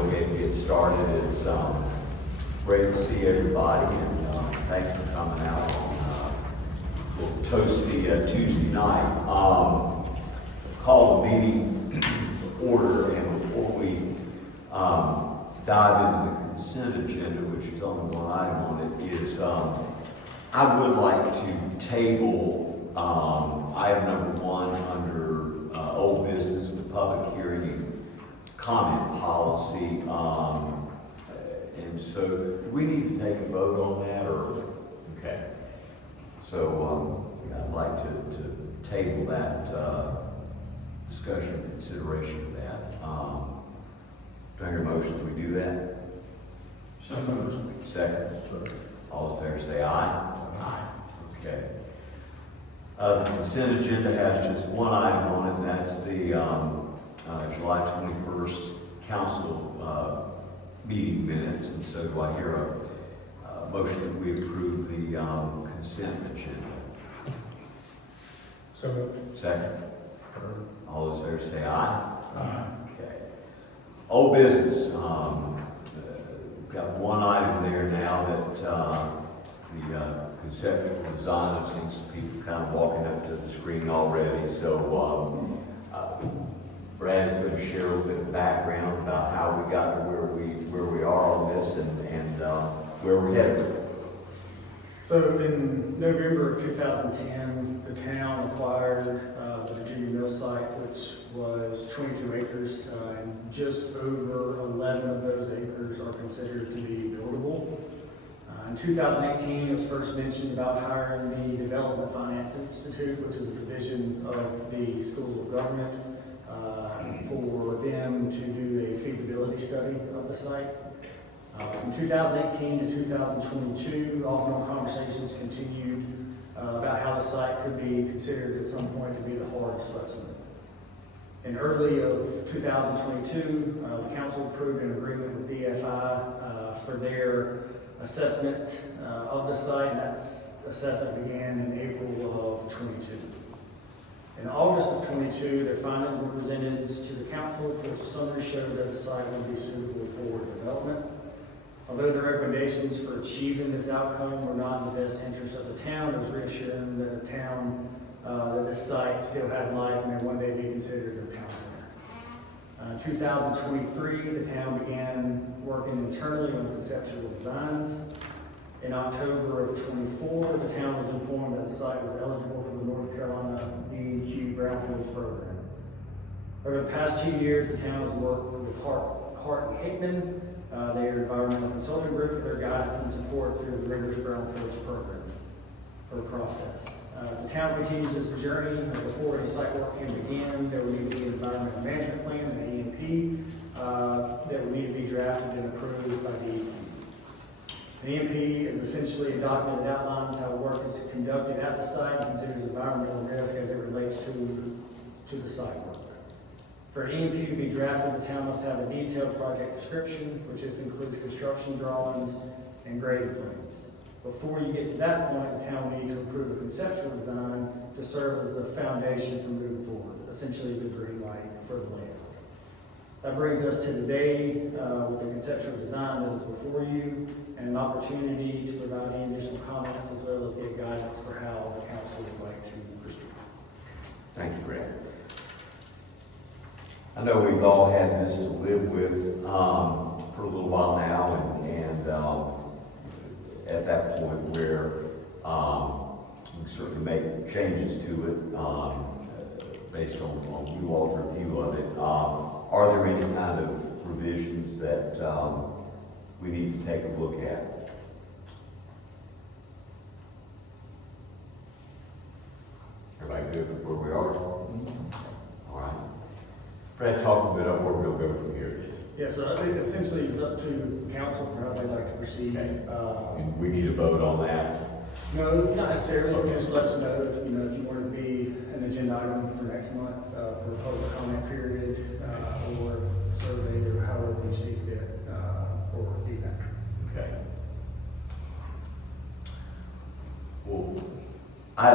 go ahead and get started. It's great to see everybody, and thanks for coming out on a little toasty Tuesday night. Call the meeting to order, and before we dive into the consent agenda, which is only one item on it, is I would like to table item number 1 under old business, the public hearing and comment policy. And so, do we need to take a vote on that, or? Okay. So, I'd like to table that discussion and consideration of that. Do I hear a motion we do that? Second. All in favor say aye. Aye. Okay. The consent agenda has just one item on it, and that's the July 21st council meeting minutes. And so do I hear a motion that we approve the consent agenda? So moved. Second. All those in favor say aye. Aye. Okay. Old business. We've got one item there now that the conceptual design. I've seen some people kind of walking up to the screen already. So Brad's going to share a little bit of background about how we got to where we are on this and where we're headed. So in November of 2010, the town acquired the Virginia Mill site, which was 22 acres, and just over 11 of those acres are considered to be buildable. In 2018, it was first mentioned about hiring the Development Finance Institute, which is a division of the School of Government, for them to do a feasibility study of the site. From 2018 to 2022, off-and-on conversations continued about how the site could be considered at some point to be the heart of Swepsonville. In early of 2022, the council approved an agreement with DFI for their assessment of the site, and that assessment began in April of 22. In August of 22, their findings were presented to the council, which summary showed that the site would be suitable for development. Although the recommendations for achieving this outcome were not in the best interest of the town, it was reassuring that the town, that this site still had life and may one day be considered a town center. In 2023, the town began working internally on conceptual designs. In October of 24, the town was informed that the site was eligible for the North Carolina B&Q Brownfields program. Over the past 2 years, the town has worked with Hart Hickman, their environmental consulting group, for their guidance and support through the rigorous Brownfields program or process. As the town continues this journey, before any site work can begin, there will need to be an environmental management plan, an EMP, that will need to be drafted and approved by the EMP. The EMP is essentially a document that outlines how work is conducted at the site and considers environmental risk as it relates to the site work. For an EMP to be drafted, the town must have a detailed project description, which includes construction drawings and grading plans. Before you get to that point, the town will need to approve a conceptual design to serve as the foundation for moving forward, essentially the green light for the layout. That brings us to today with the conceptual design that is before you, and an opportunity to provide any additional comments as well as get guidance for how the council would like to proceed. Thank you, Brad. I know we've all had this to live with for a little while now, and at that point where we certainly make changes to it based on you all's review of it. Are there any kind of provisions that we need to take a look at? Everybody good with where we are? All right. Brad, talk a bit about where we'll go from here. Yeah, so I think essentially it's up to council for how they'd like to proceed. And we need a vote on that. No, not necessarily. You can just let us know if you want to be an agenda item for next month for a public comment period or survey or however you see fit for feedback. Okay. Well, I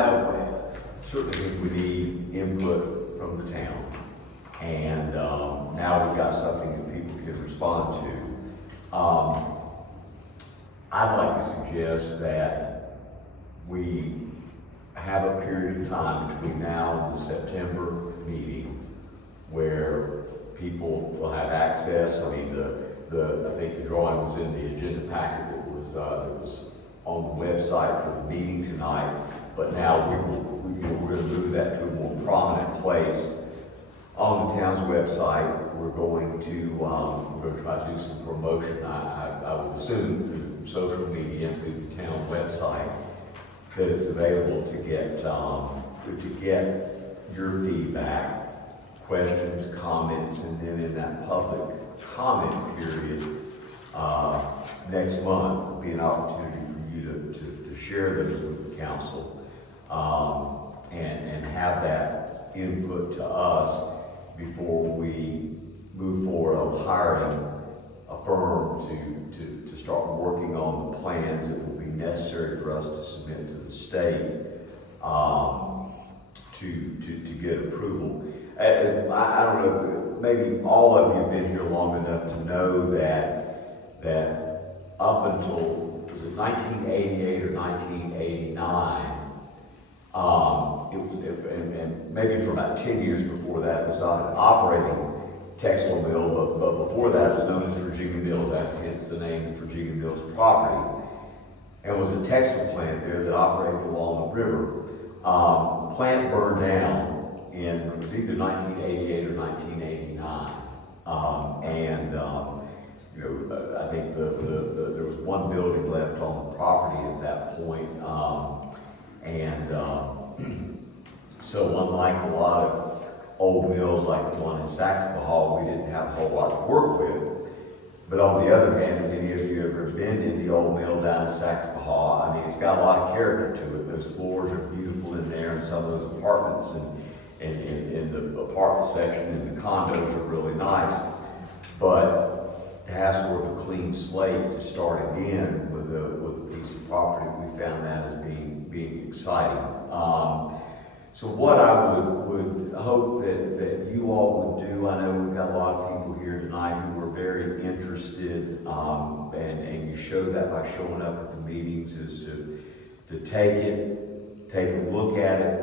certainly think we need input from the town. And now we've got something that people can respond to. I'd like to suggest that we have a period of time between now and the September meeting where people will have access. I mean, I think the drawing was in the agenda packet that was on the website for the meeting tonight, but now we're going to move that to a more prominent place on the town's website. We're going to try to do some promotion. I would assume through social media and through the town website that it's available to get your feedback, questions, comments, and then in that public comment period next month will be an opportunity for you to share those with the council and have that input to us before we move forward on hiring a firm to start working on the plans that will be necessary for us to submit to the state to get approval. I don't know, maybe all of you have been here long enough to know that up until, was it 1988 or 1989, and maybe for about 10 years before that, it was not an operating textile mill, but before that it was known as Virginia Mills. That's hence the name of Virginia Mills property. And was a textile plant there that operated along the river. Plant burned down in, it was either 1988 or 1989. I think there was one building left on the property at that point. So unlike a lot of old mills like the one in Saxonville, we didn't have a whole lot to work with. But on the other hand, if any of you have ever been in the old mill down in Saxonville, I mean, it's got a lot of character to it. Those floors are beautiful in there, and some of those apartments and in the apartment section and the condos are really nice. But to have sort of a clean slate to start again with a piece of property, we found that as being exciting. So what I would hope that you all would do, I know we've got a lot of people here tonight who are very interested, and you showed that by showing up at the meetings, is to take a look at it.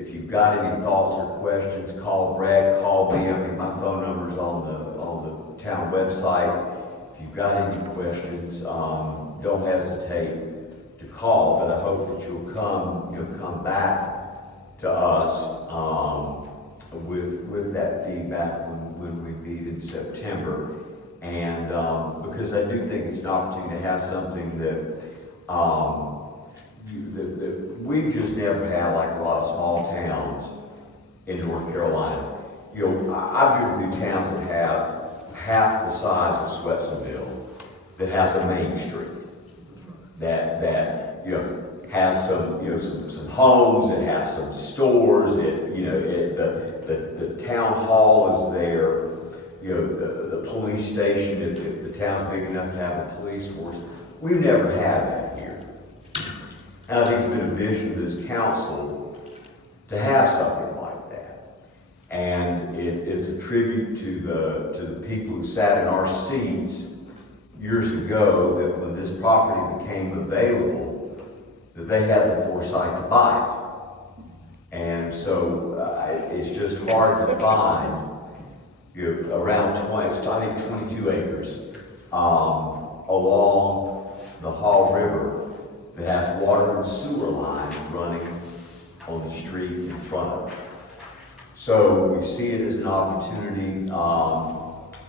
If you've got any thoughts or questions, call Brad, call me. I mean, my phone number is on the town website. If you've got any questions, don't hesitate to call, but I hope that you'll come back to us with that feedback when we meet in September. And because I do think it's an opportunity to have something that we've just never had, like a lot of small towns in North Carolina. I've driven through towns that have half the size of Swepsonville that has a main street. That has some homes, it has some stores, the town hall is there, the police station, if the town's big enough to have a police force. We've never had that here. And I think it's been a vision of this council to have something like that. And it is a tribute to the people who sat in our seats years ago, that when this property became available, that they had the foresight to buy it. And so it's just hard to find around 22 acres along the Hall River that has water and sewer lines running on the street in front of it. So we see it as an opportunity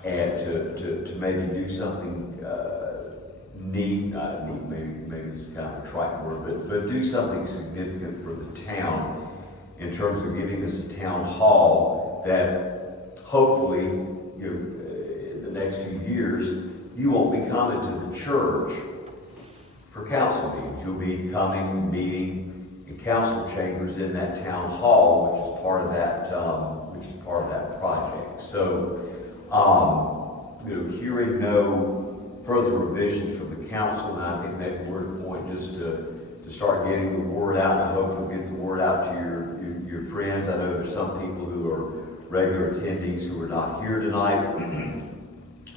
and to maybe do something neat, maybe it's kind of a trite word, but do something significant for the town in terms of giving us a town hall that hopefully, in the next few years, you won't be coming to the church for council meetings. You'll be coming, meeting in council chambers in that town hall, which is part of that project. So, hearing no further revisions from the council, and I think maybe we're at a point just to start getting the word out. I hope you'll get the word out to your friends. I know there's some people who are regular attendees who are not here tonight.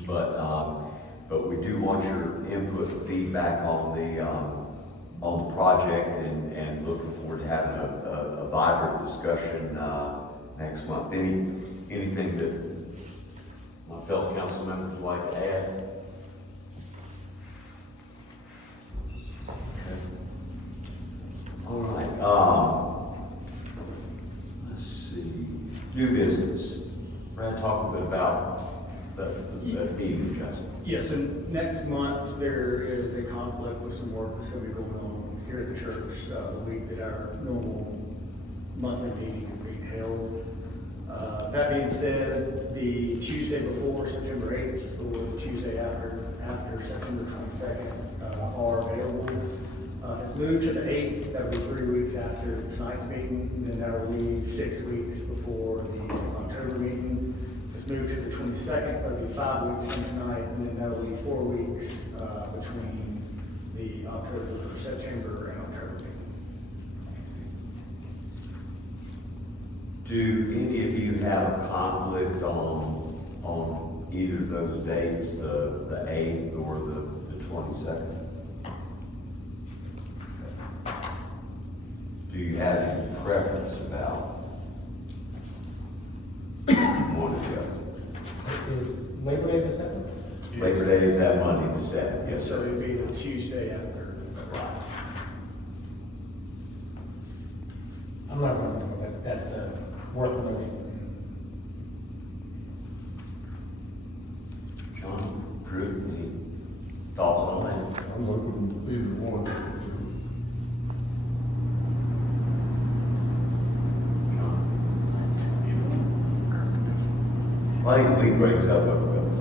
But we do want your input and feedback on the project, and looking forward to having a vibrant discussion next month. Anything that my fellow council members would like to add? Okay. All right. Let's see. New business. Brad, talk a bit about the meeting adjustment. Yes, and next month there is a conflict with some work that's going to be going on here at the church the week that our normal monthly meeting is being held. That being said, the Tuesday before September 8th or the Tuesday after September 22nd are available. It's moved to the 8th. That will be 3 weeks after tonight's meeting, and then that will be 6 weeks before the October meeting. It's moved to the 22nd. That will be 5 weeks from tonight, and then that will be 4 weeks between the September and October meeting. Do any of you have a conflict on either of those dates, the 8th or the 22nd? Do you have any preference about one or the other? Is Labor Day the 7th? Labor Day is that Monday, the 7th, yes, So sir. it would be the Tuesday after. I'm not going to go, but that's worth noting. John, Drew, any thoughts on that? I'm looking either one. Well, I think Lee brings up a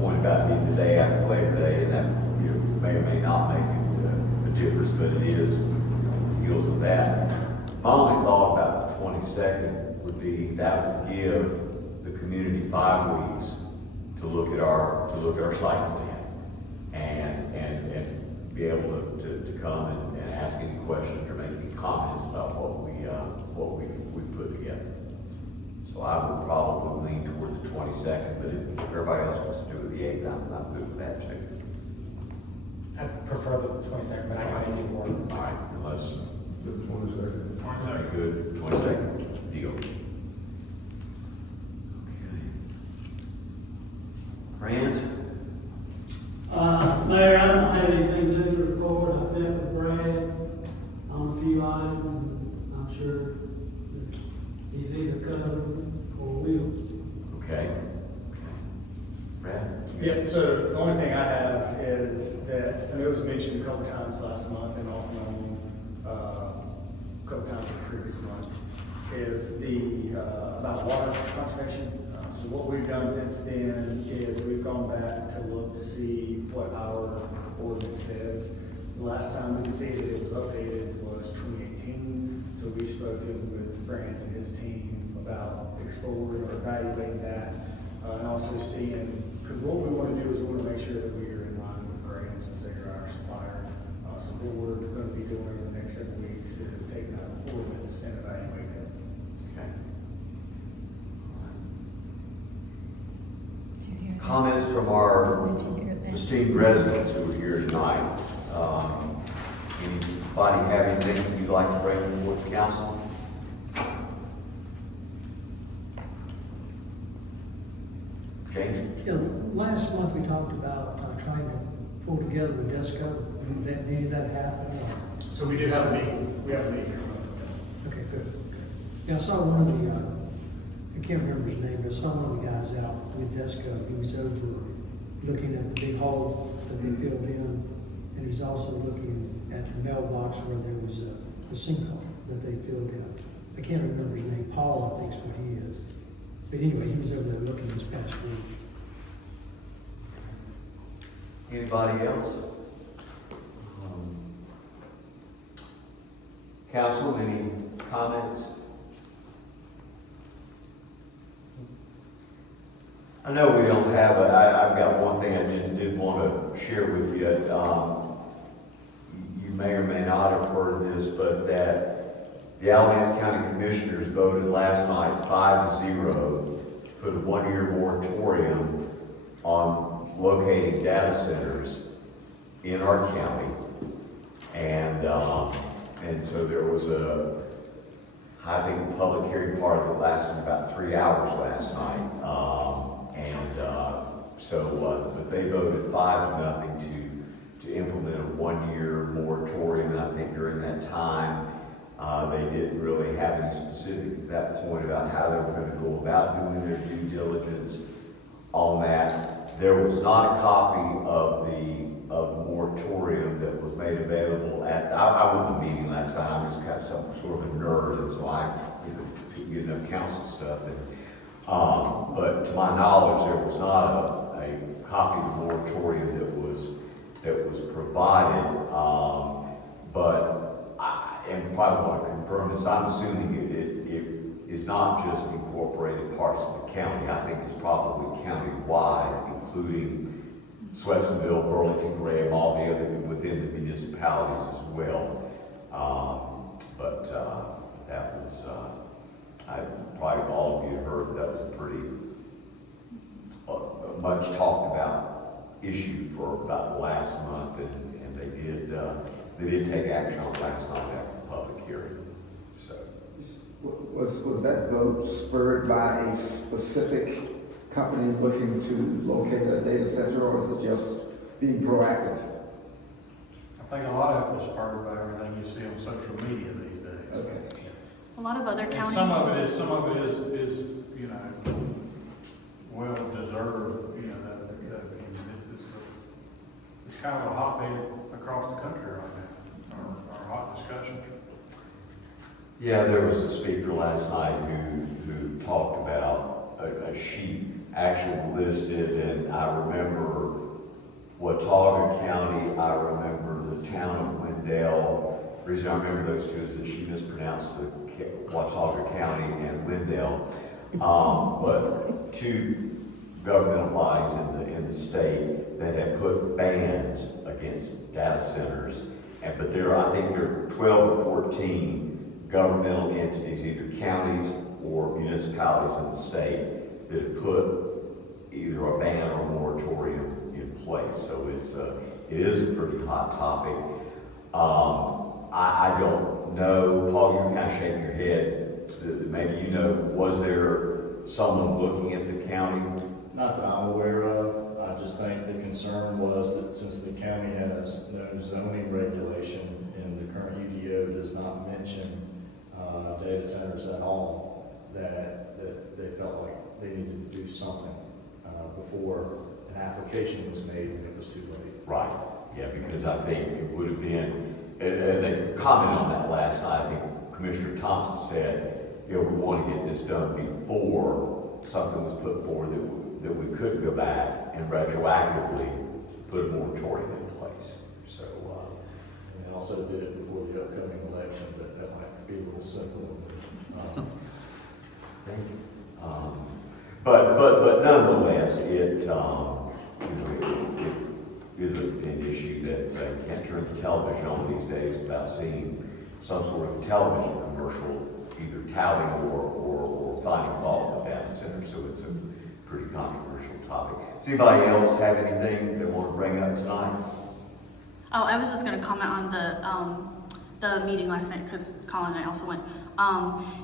point about being the day after Labor Day, and that, you know, may or may not make a difference, but it is, on the heels of that. My only thought about the 22nd would be that would give the community 5 weeks to look at our site plan and be able to come and ask any questions or make any comments about what we put together. So I would probably lean toward the 22nd, but if everybody else wants to do it the 8th, I'm good with that too. I prefer the 22nd, but I kind of need more. All right, unless The 22nd. very good, 22nd deal. Okay. Franz? Mayor, I don't have anything new to report. I've met with Brad on a few items, and I'm sure that he's either covered or will. Okay. Brad? Yeah, so the only thing I have is that, I know it was mentioned a couple times last month and off and on, a couple times in previous months, is the, about water conservation. So what we've done since then is we've gone back to look to see what our ordinance says. The last time we could see that it was updated was 2018, so we've spoken with Franz and his team about exploring or evaluating that, and also seeing, because what we want to do is we want to make sure that we are in line with Graham since they are our supplier. So what we're going to be doing over the next several weeks is taking that ordinance and evaluating it. Okay. Comments from our esteemed residents who are here tonight. Anybody have anything you'd like to bring before the council? James? Yeah, last month we talked about trying to pull together the DESCO. Did that happen? So we do have a meeting, we have a meeting here. Okay, good. Yeah, I saw one of the, I can't remember his name, but I saw one of the guys out with DESCO. He was over looking at the big hole that they filled in, and he was also looking at the mailbox where there was a sinkhole that they filled in. I can't remember his name. Paul, I think is what he is. But anyway, he was over there looking this past week. Anybody else? Council, any comments? I know we don't have I've got one thing I did want to share with you. You may or may not have heard this, but that the Alamance County Commissioners voted last night 5-0 put a one-year moratorium on locating data centers in our county. And so there was I think the public hearing part of it lasted about 3 hours last night. But they voted 5-0 to implement a one-year moratorium. And I think during that time, they didn't really have any specifics at that point about how they were going to go about doing their due diligence on that. There was not a copy of the moratorium that was made available I went to the meeting last night. I'm just kind of some sort of a nerd, and so I couldn't get enough council stuff. But to my knowledge, there was not a copy of the moratorium that was provided. But I am probably want to confirm this. I'm assuming it is not just incorporated parts of the county. I think it's probably county-wide, including Swepsonville, Burlington, Graham, all the other within the municipalities as well. That was, probably all of you heard, that was a pretty much talked about issue for about the last month, and they did take action on it last night after the public hearing. So, Was that vote spurred by a specific company looking to locate a data center, or is it just being proactive? I think a lot of it was spurred by everything you see on social media these days. Okay. A lot of other And counties. some of it is, you know, well deserved, you know, it's kind of a hotbed across the country right now, our hot discussion. yeah, there was a speaker last night who talked about a sheet actually listed, and I remember Watauga County, I remember the town of Wendell. The reason I remember those two is that she mispronounced the Watauga County and Wendell. But two governmental bodies in the state that have put bans against data centers. But I think there are 12 or 14 governmental entities, either counties or municipalities in the state, that have put either a ban or a moratorium in place. So it is a pretty hot topic. I don't know, Paul, you're kind of shaking your head. Maybe you know, was there someone looking at the county? Not that I'm aware of. I just think the concern was that since the county has no zoning regulation and the current UDO does not mention data centers at all, that they felt like they needed to do something before an application was made and it was too late. Right, yeah, because I think it would have been, and they commented on that last night. I think Commissioner Thompson said, we want to get this done before something was put forward that we could go back and retroactively put a moratorium in place. So, And they also did it before the upcoming election, but that might be a little simple. But nonetheless, it is an issue that you can't turn the television on these days without seeing some sort of television commercial, either touting or finding fault with data centers. So it's a pretty controversial topic. Does anybody else have anything they want to bring up tonight? Oh, I was just going to comment on the meeting last night because Colin and I also went.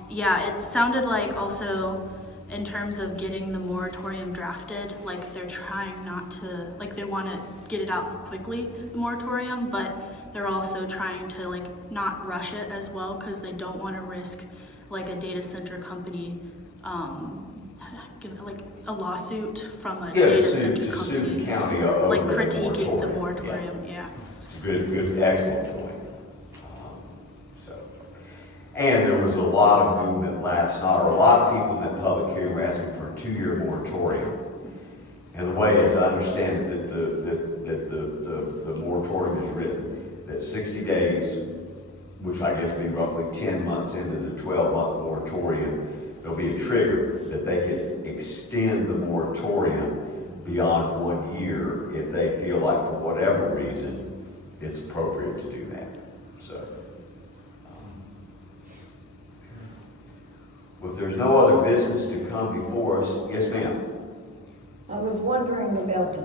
Yeah, it sounded like also in terms of getting the moratorium drafted, like they're trying not to, like they want to get it out quickly, the moratorium, but they're also trying to like not rush it as well because they don't want to risk like a data center company like a lawsuit from a data center to company, sue the county over like the critiquing the moratorium. Yeah. It's a good, excellent point. And there was a lot of movement last night, or a lot of people in that public hearing were asking for a 2-year moratorium. And the way, as I understand it, that the moratorium is written, that 60 days, which I guess would be roughly 10 months into the 12-month moratorium, there'll be a trigger that they can extend the moratorium beyond 1 year if they feel like, for whatever reason, it's appropriate to do that. So. If there's no other business to come before us, yes, ma'am. I was wondering about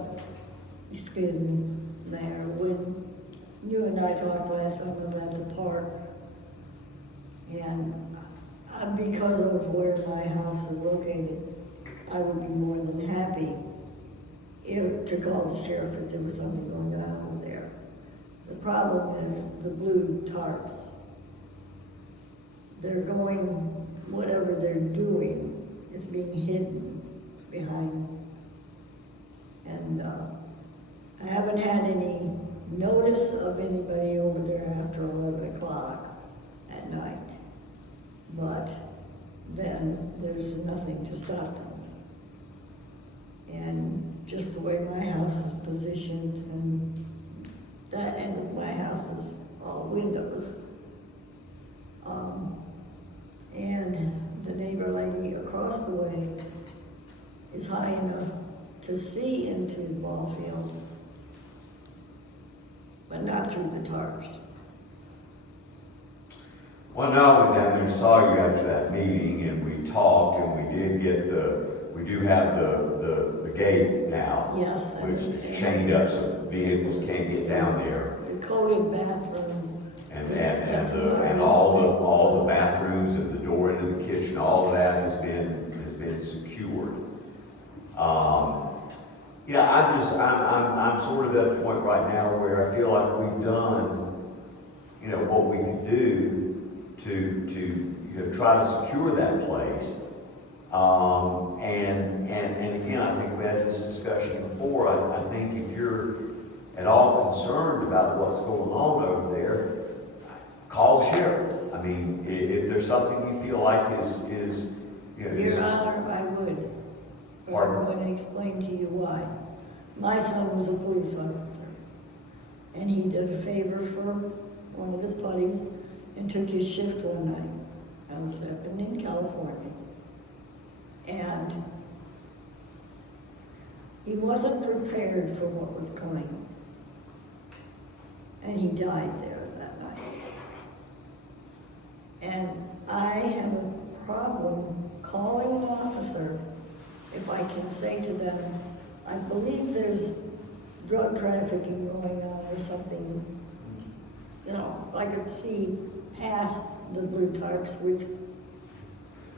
excuse me, Mayor, when you and I talked last time about the park, and because of where my house is located, I would be more than happy to call the sheriff if there was something going on over there. The problem is the blue tarps. They're going, whatever they're doing is being hidden behind. And I haven't had any notice of anybody over there after 11 o'clock at night. But then there's nothing to stop them. And just the way my house is positioned, and that end of my house is all windows. And the neighbor lady across the way is high enough to see into the ball field, but not through the tarps. Well, no, I went down there and saw you after that meeting, and we talked, and we did get we do have the gate now. Yes. Which is chained up so vehicles can't get down there. The coated bathroom. And all the bathrooms and the door into the kitchen, all of that has been secured. Yeah, I'm sort of at a point right now where I feel like we've done, what we can do to try to secure that place. And again, I think we had this discussion before. I think if you're at all concerned about what's going on over there, call the sheriff. I mean, if there's something you feel like is Your Honor, I would. But Pardon? I'm going to explain to you why. My son was a police officer, and he did a favor for one of his buddies and took his shift one night. I was living in California. And he wasn't prepared for what was coming. And he died there that night. And I have a problem calling an officer if I can say to them, I believe there's drug trafficking going on or something. I could see past the blue tarps, which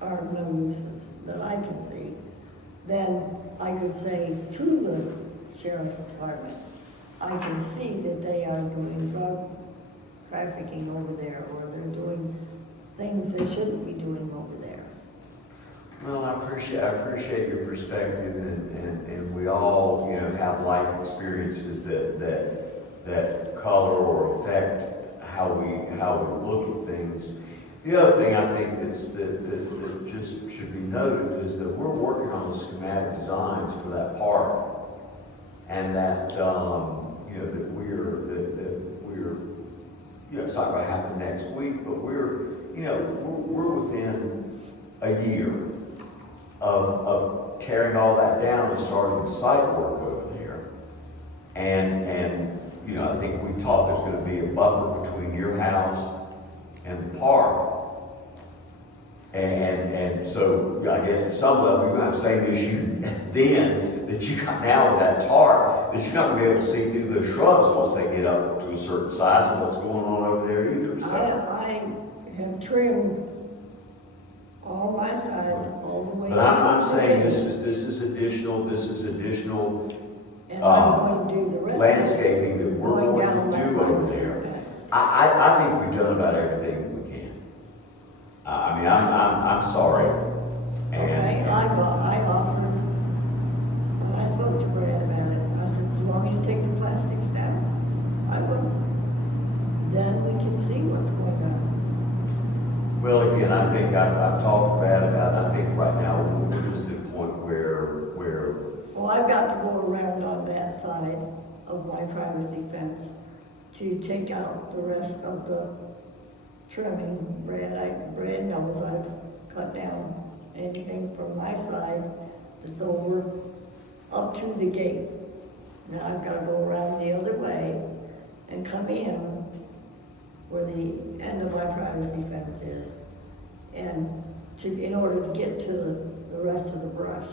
are no nuisance that I can see. Then I could say to the sheriff's department, I can see that they are doing drug trafficking over there, or they're doing things they shouldn't be doing over there. Well, I appreciate your perspective, and we all, have life experiences that color or affect how we look at things. The other thing I think that just should be noted is that we're working on the schematic designs for that park, and that that we're it's not going to happen next week, but we're within a year of tearing all that down and starting the site work over there. And I think we talked there's going to be a buffer between your house and the park. And so I guess at some level you're going to have the same issue then that you got now with that tarp, that you're not going to be able to see through the shrubs once they get up to a certain size and what's going on over there either. So. I have trimmed all my side, all the way. But I'm saying this is additional, And I'm going to do the rest landscaping that we're going going down to my do over privacy there. fence. I think we've done about everything we can. I'm sorry. Okay, I offered, when I spoke to Brad about it, I said, do you want me to take the plastics down? I would. Then we can see what's going on. Well, again, I think I've talked to Brad about it. I think right now we're just at a point where Well, I've got to go around on that side of my privacy fence to take out the rest of the trimming. Brad knows I've cut down anything from my side that's over up to the gate. Now I've got to go around the other way and come in where the end of my privacy fence is, and in order to get to the rest of the brush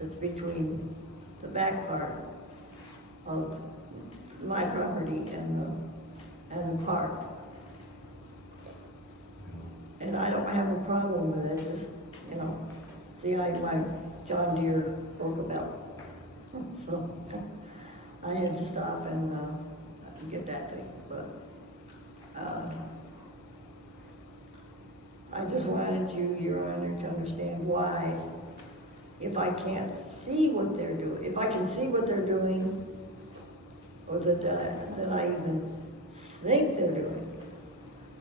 that's between the back part of my property and the park. And I don't have a problem with it, just, see, my John Deere broke about, so I had to stop and get that fixed, but I just wanted Your Honor, to understand why, if I can't see what they're doing, if I can see what they're doing, or that I even think they're doing,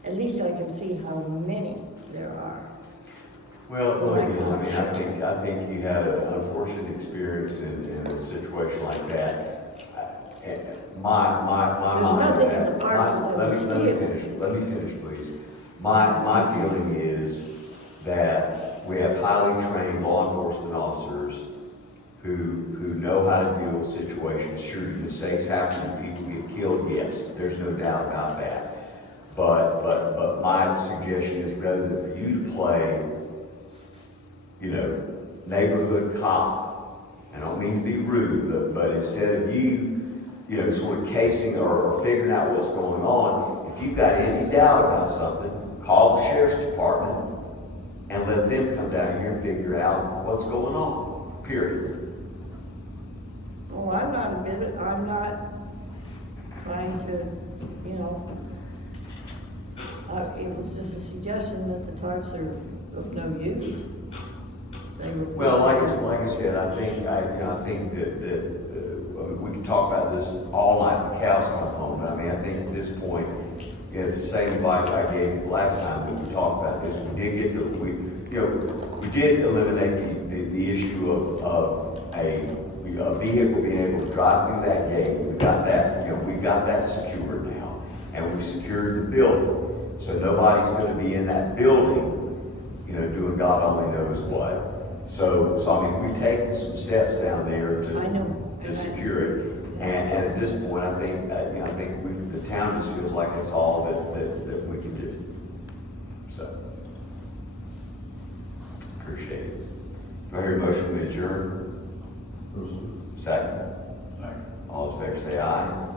at least I can see how many there are. Well, again, I think you had an unfortunate experience in a situation like that. There's nothing at the park that Let me finish, please. My feeling is that we have highly trained law enforcement officers who know how to deal with situations. Sure, mistakes happen, people get killed, yes, there's no doubt about that. But my suggestion is, rather than for you to play, neighborhood cop, I don't mean to be rude, but instead of you, sort of casing or figuring out what's going on, if you've got any doubt about something, call the sheriff's department and let them come down here and figure out what's going on, period. Oh, I'm not trying to, it was just a suggestion that the tarps are of no use. Well, like I said, I think that we can talk about this all night, the cows come home, but I think at this point, it's the same advice I gave you last time that we talked about this. We did eliminate the issue of a vehicle being able to drive through that gate. We got that secured now, and we secured the building. So nobody's going to be in that building, doing God only knows what. So we've taken some steps down there to secure it. And at this point, I think the town just feels like it's all that we can do. So, appreciate it. Do I hear a motion to adjourn? Second. All those in favor say aye.